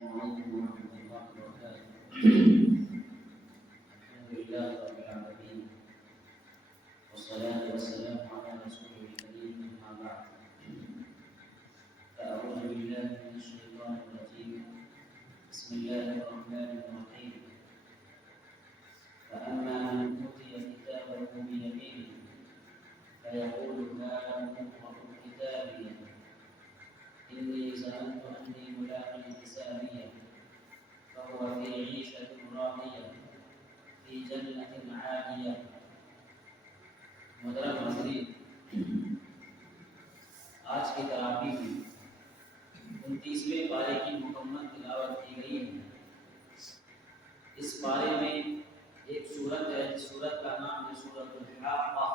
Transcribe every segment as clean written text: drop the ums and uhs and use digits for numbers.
عليكم ورحمة الله وبركاته. الحمد لله رب العالمين، والصلاة والسلام على رسوله الكريم، أما بعد. فأعوذ بالله من الشيطان الرجيم. بسم الله الرحمن الرحيم. فأما من أوتي كتابه بيمينه فيقول هاؤم اقرءوا كتابي إني ظننت أني ملاق حسابيه فهو في عيشة راضية في جنة عالية. محترم حاضرین، آج کی تراویح میں 29ویں پارے کی مکمل تلاوت کی گئی ہے۔ اس پارے میں ایک سورت ہے، سورت کا نام ہے سورۃ الحاقہ،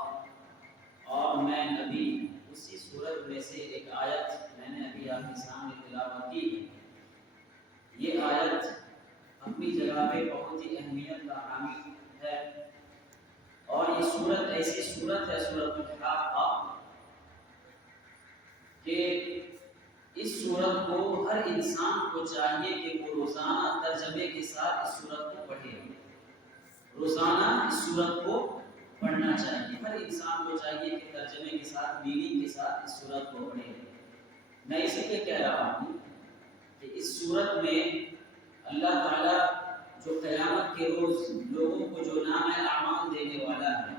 اور میں ابھی اسی سورت میں سے ایک آیت میں نے ابھی آپ کے سامنے تلاوت کی ہے۔ یہ آیت اپنی جگہ پہ بہت ہی اہمیت کا حامل ہے، اور یہ سورت ایسی سورت ہے سورۃ الحاقہ کہ اس سورت کو ہر انسان کو چاہیے کہ وہ روزانہ ترجمے کے ساتھ اس سورت کو پڑھے۔ روزانہ اس سورت کو پڑھنا چاہیے، ہر انسان کو چاہیے کہ ترجمے کے ساتھ میننگ کے ساتھ اس سورت کو پڑھے۔ میں اسی لیے کہہ رہا ہوں کہ اس سورت میں اللہ تعالیٰ جو قیامت کے روز لوگوں کو جو نام اعمال دینے والا ہے،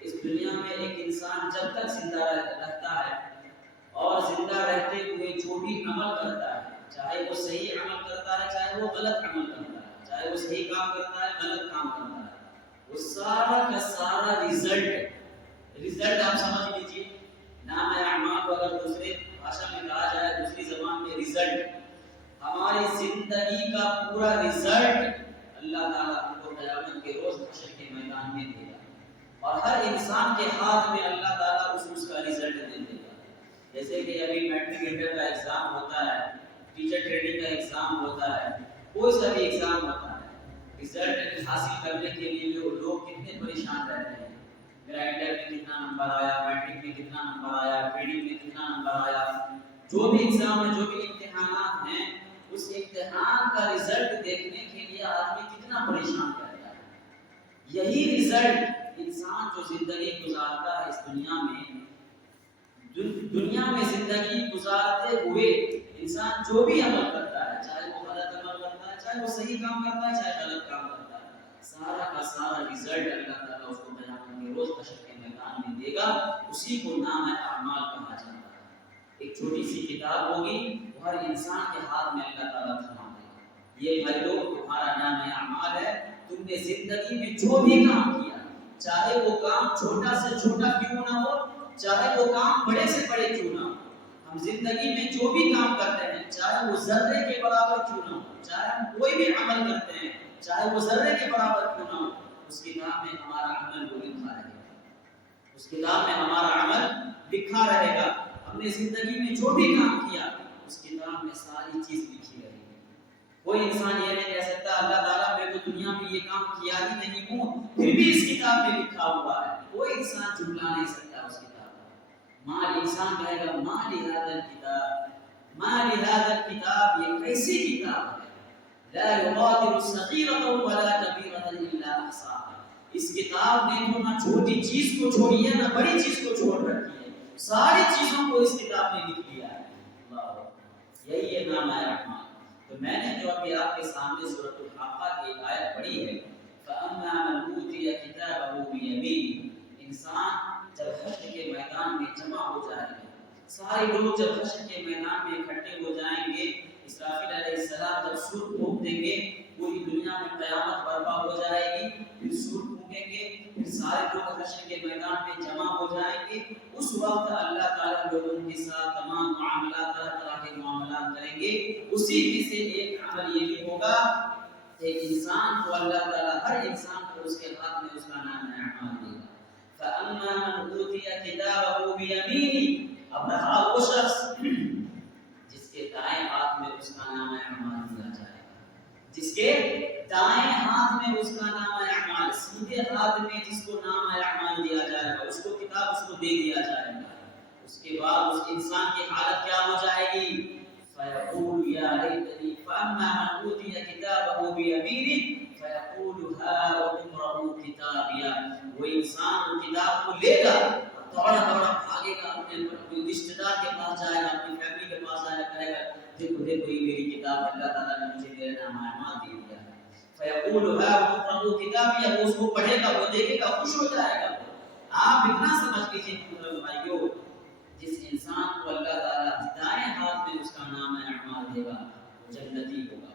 اس دنیا میں ایک انسان جب تک زندہ رہتا ہے اور زندہ رہتے ہوئے جو بھی عمل کرتا ہے، چاہے وہ صحیح عمل کرتا ہے چاہے وہ غلط عمل کرتا ہے، چاہے وہ صحیح کام کرتا ہے غلط کام کرتا ہے، وہ سارا کا سارا رزلٹ آپ سمجھ لیجیے۔ نام اعمال کو اگر دوسرے بھاشا میں کہا جائے، دوسری زبان میں رزلٹ، ہماری زندگی کا پورا رزلٹ اللہ تعالیٰ ہم کو قیامت کے روز حشر کے میدان میں دے گا، اور ہر انسان کے ہاتھ میں اللہ تعالیٰ اس کا رزلٹ دے دے گا۔ جیسے کہ ابھی میٹرک انٹر کا ایگزام ہوتا ہے، ٹیچر ٹریننگ کا ایگزام ہوتا ہے، کوئی سا بھی ایگزام ہوتا ہے، رزلٹ حاصل کرنے کے لیے لوگ کتنے پریشان رہتے ہیں۔ میرا انٹر میں کتنا نمبر آیا، میٹرک میں کتنا نمبر آیا، ٹریننگ میں کتنا نمبر آیا، جو بھی ایگزام ہے، جو بھی امتحانات ہیں، اس امتحان کا رزلٹ دیکھنے کے لیے آدمی کتنا پریشان رہتا ہے۔ یہی رزلٹ انسان جو زندگی گزارتا ہے اس دنیا میں زندگی گزارتے ہوئے انسان جو بھی عمل کرتا ہے، چاہے وہ غلط عمل کرتا ہے چاہے وہ صحیح کام کرتا ہے چاہے غلط کام کرتا ہے، سارا کا سارا رزلٹ اللہ تعالیٰ اس کو قیامت کے روز حشر کے میدان میں دے گا۔ اسی کو نام اعمال کہا جاتا ہے۔ ایک چھوٹی سی کتاب ہوگی، وہ ہر انسان کے ہاتھ میں اللہ تعالیٰ تھما دے گا۔ یہ بھائی لوگ تمہارا نام اعمال ہے، تم نے زندگی میں جو بھی کام کیا، چاہے وہ کام چھوٹا سے چھوٹا کیوں نہ ہو، چاہے وہ کام بڑے سے بڑے کیوں نہ ہو، ہم زندگی میں جو بھی کام کرتے ہیں، چاہے وہ ذرے کے برابر کیوں نہ ہو، چاہے ہم کوئی بھی عمل کرتے ہیں چاہے وہ ذرے کے برابر کیوں نہ ہو، اس کتاب میں ہمارا عمل وہ لکھا رہے گا، اس کتاب میں ہمارا عمل لکھا رہے گا۔ ہم نے زندگی میں جو بھی کام کیا، اس کتاب میں ساری چیز لکھی رہے گی۔ کوئی انسان یہ نہیں کہہ سکتا اللہ تعالیٰ میں تو دنیا میں یہ کام کیا ہی نہیں ہوں پھر بھی اس کتاب میں لکھا ہوا ہے، کوئی انسان جھٹلا نہیں سکتا اس کتاب کو۔ انسان کہے گا ما لہذا الکتاب، ما لہذا الکتاب، یہ کیسی کتاب ہے، لا یغادر صغیرۃ ولا کبیرۃ الا احصاها، اس کتاب نے تو نہ چھوٹی چیز کو چھوڑی ہے نہ بڑی چیز کو چھوڑ رکھی ہے، ساری چیزوں کو اس کتاب نے لکھ لیا ہے۔ اللہ، یہی ہے نام اعمال۔ تو میں نے جو ابھی آپ کے سامنے سورۃ الحاقہ کی آیت پڑھی ہے، فَأَمَّا مَنْ أُوتِيَ كِتَابَهُ بِيَمِينِهِ، انسان جب حشر کے میدان میں جمع ہو جائے گا، سارے لوگ جب حشر کے میدان میں اکٹھے ہو جائیں گے، اسرافیل علیہ السلام جب سور پھونک دیں گے، پوری دنیا میں قیامت برپا ہو جائے گی، پھر سور پھونکیں گے، پھر سارے لوگ حشر کے میدان میں جمع ہو جائیں گے۔ اس وقت اللہ تعالیٰ لوگوں کے ساتھ تمام معاملات، طرح طرح کے معاملات کریں گے۔ اسی میں سے ایک عمل یہ بھی ہوگا، ایک انسان کو اللہ تعالیٰ ہر انسان کو اس کے ہاتھ میں اس کا نام اعمال دے گا۔ فَأَمَّا مَنْ أُوتِيَ كِتَابَهُ بِيَمِينِهِ، اب رہا وہ شخص جس کے دائیں ہاتھ میں اس کا نام اعمال دیا جائے گا، جس کے دائیں ہاتھ میں اس کا نام اعمال، سیدھے ہاتھ میں جس کو نام اعمال دیا جائے گا، اس کو کتاب اس کو دے دیا جائے گا۔ اس کے بعد اس انسان کی حالت کیا ہو جائے گی؟ فَيَقُولُ يَا لَيْتَنِي، فَأَمَّا دیکھو دیکھو یہ میری کتاب اللہ تعالیٰ نے مجھے میرا نام اعمال دے دیا ہے. فیقول ها اقرؤوا کتابی، وہ اس کو پڑھے گا، وہ دیکھے گا، خوش ہو جائے گا. آپ اتنا سمجھ لیجیے محترم بھائیو، جس انسان کو اللہ تعالیٰ دائیں ہاتھ میں اس کا نام اعمال دے گا وہ جنتی ہوگا،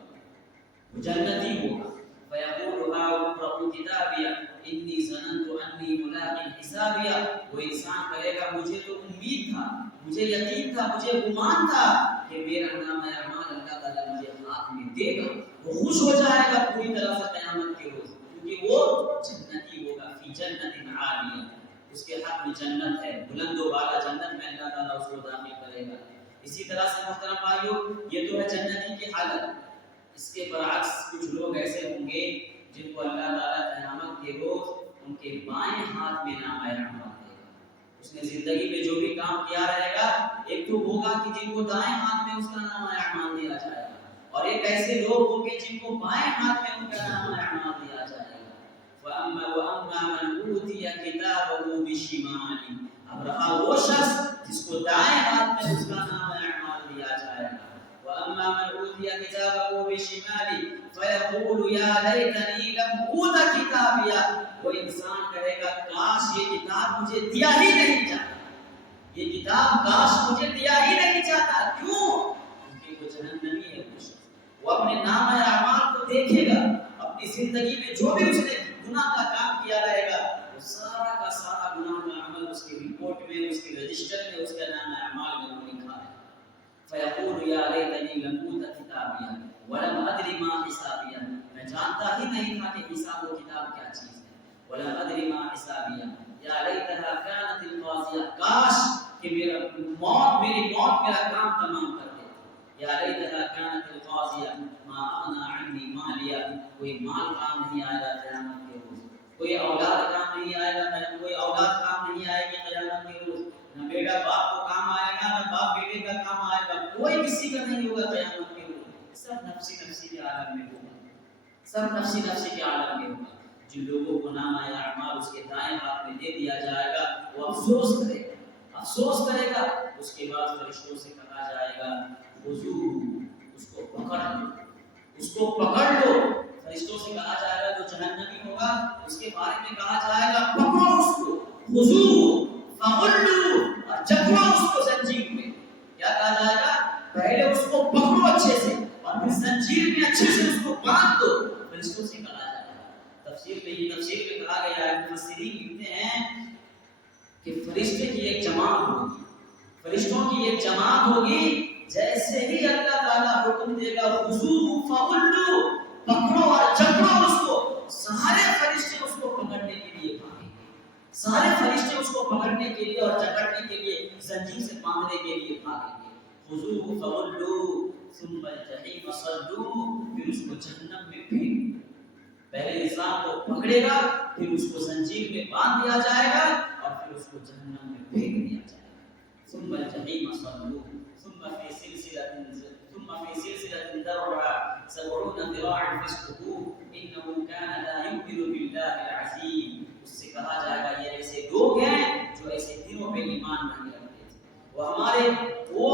وہ جنتی ہوگا. فیقول ها اقرؤوا کتابی انی ظننت انی ملاق حسابی، وہ انسان کہے گا مجھے تو امید تھا، مجھے یقین تھا، مجھے گمان تھا کہ میرا نام اعمال اللہ تعالیٰ مجھے ہاتھ میں دے گا. وہ خوش ہو جائے گا پوری طرح سے قیامت کے روز، کیونکہ وہ جنتی ہوگا. فی جنت عالیہ، اس کے حق میں جنت ہے، بلند و بالا جنت میں اللہ تعالیٰ اس کو داخل کرے گا. اسی طرح سے محترم بھائیو، یہ تو ہے جنتی کی حالت. اس کے برعکس کچھ لوگ ایسے ہوں گے جن کو اللہ تعالیٰ قیامت کے روز ان کے بائیں ہاتھ میں نام اعمال دے گا. اس نے زندگی میں جو بھی کام کیا رہے گا، ایک تو ہوگا کہ جن کو دائیں ہاتھ میں اس کا نام اعمال دیا جائے گا، اور ایک ایسے لوگ ہوں گے جن کو بائیں ہاتھ میں ان کا نام اعمال دیا جائے گا. وَأَمَّا مَنْ أُوتِيَ كِتَابَهُ بِشِمَالِهِ، اب رہا وہ شخص جس کو دائیں ہاتھ میں اس کا نام اعمال دیا جائے گا. وَأَمَّا مَنْ أُوتِيَ كِتَابَهُ بِشِمَالِهِ فَيَقُولُ يَا لَيْتَنِي لَمْ أُوتَ كِتَابِيَهْ، وہ انسان کہے گا کاش یہ کتاب مجھے دیا ہی نہیں جاتا، یہ کتاب کاش مجھے دیا ہی نہیں جاتا. کیوں؟ کیونکہ وہ جہنمی ہے. وہ اپنے نام اعمال کو دیکھے گا، اپنی زندگی میں جو بھی اس نے گناہ کا کام کیا رہے گا، وہ سارا کا سارا گناہ کا عمل اس کی رپورٹ میں، اس کے رجسٹر میں، اس کے نام اعمال میں وہ لکھا ہے. فیقول یا لیتنی لم اوت کتابیہ ولم ادری ما حسابیہ، میں جانتا ہی نہیں تھا کہ حساب و کتاب کیا چیز ہے. ولم ادری ما حسابیہ یا لیتها كانت القاضیہ، کاش کہ میرا موت، میری موت میرا کام تمام کر دے. یا لیتها كانت القاضیہ ما اغنى عنی مالیہ، کوئی مال کام نہیں آئے گا قیامت کے روز، کوئی اولاد کام نہیں آئے گا، کوئی اولاد کام نہیں آئے گی قیامت کے روز. نہ بیٹا باپ کو کام آئے گا، نہ باپ بیٹے کا کام آئے گا، کوئی کسی کا نہیں ہوگا قیامت کے روز. سب نفسی نفسی کے عالم میں ہوگا، سب نفسی نفسی کے عالم میں ہوگا. جن لوگوں کو نام اعمال اس کے دائیں ہاتھ میں دے دیا جائے گا وہ افسوس کرے گا، افسوس کرے گا. اس کے بعد فرشتوں سے کہا جائے گا خذوہ، اس کو پکڑ لو، اس کو پکڑ لو. فرشتوں سے کہا جائے گا جو جہنمی ہوگا اس کے بارے میں کہا جائے گا پکڑو اس کو، خذوہ فغلوا، اور جکڑو اس کو زنجیر میں. کیا کہا جائے گا؟ پہلے اس کو پکڑو اچھے سے اور پھر زنجیر میں اچھے سے اس کو باندھ دو. فرشتوں سے کہا جائے گا. تفسیر میں کہا گیا ہے، مفسرین لکھتے ہیں کہ فرشتے کی ایک جماعت ہوگی، فرشتوں کی ایک جماعت ہوگی. جیسے ہی اللہ تعالیٰ حکم دے گا خذوہ فغلوا، پکڑو اور جکڑو اس کو، سارے فرشتے اس کو پکڑنے کے لیے بھاگیں گے، سارے فرشتے اس کو پکڑنے کے لیے اور جکڑنے کے لیے، زنجیر سے باندھنے کے لیے بھاگیں گے. خذوہ فغلوا ثم الجحیم صلوا، پھر اس کو جہنم میں پھینک. پہلے انسان کو پکڑے گا، پھر اس کو زنجیر میں باندھ دیا جائے گا اور پھر اس کو جہنم میں پھینک دیا جائے گا. ثم الجحیم صلوا ثم في سلسلة ذرعها 70 ذراعا فاسلكوه إنه كان لا يؤمن بالله العظيم. اس سے کہا جائے گا یہ ایسے لوگ ہیں جو ایسے دنوں پہ ایمان نہیں رکھتے تھے، وہ ہمارے وہ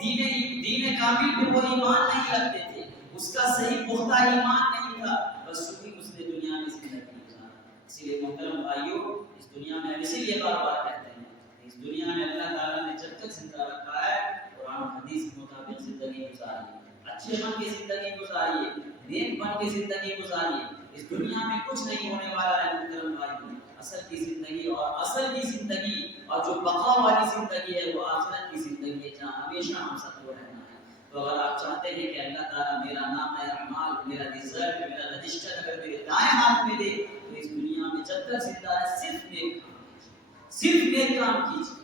دین کامل پہ وہ ایمان نہیں رکھتے تھے، اس کا صحیح پختہ ایمان نہیں تھا، بس چونکہ اس نے دنیا میں زندگی گزاری. اسی لیے محترم بھائیوں، اس دنیا میں ہم اسی لیے بار بار کہتے ہیں اس دنیا میں اللہ تعالیٰ نے جب تک زندہ رکھا ہے قرآن حدیث کے مطابق زندگی گزاریے، اچھے بن کے زندگی گزاریے، نیک بن کے زندگی گزاریے. اس دنیا میں کچھ نہیں ہونے والا ہے محترم بھائیوں. اصل کی زندگی اور جو بقا والی زندگی ہے وہ آخرت کی زندگی ہے جہاں ہمیشہ ہم سب کو رہنا ہے. تو اگر آپ چاہتے ہیں کہ اللہ تعالیٰ میرا نام اعمال، میرا رزلٹ، میرا رجسٹر اگر میرے دائیں ہاتھ میں دے تو اس دنیا میں جب تک زندہ ہے صرف نیک کام کیجیے، صرف نیک کام کیجیے،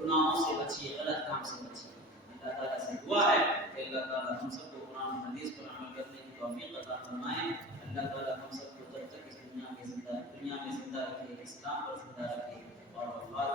گناہوں سے بچیے، غلط کام سے بچیے. اللہ تعالیٰ سے دعا ہے کہ اللہ تعالیٰ ہم سب کو قرآن و حدیث پر عمل کرنے کی توفیق عطا فرمائے. اللہ تعالیٰ ہم سب کو جب تک اس دنیا میں زندہ رکھے، اسلام پر زندہ رکھے اور وفات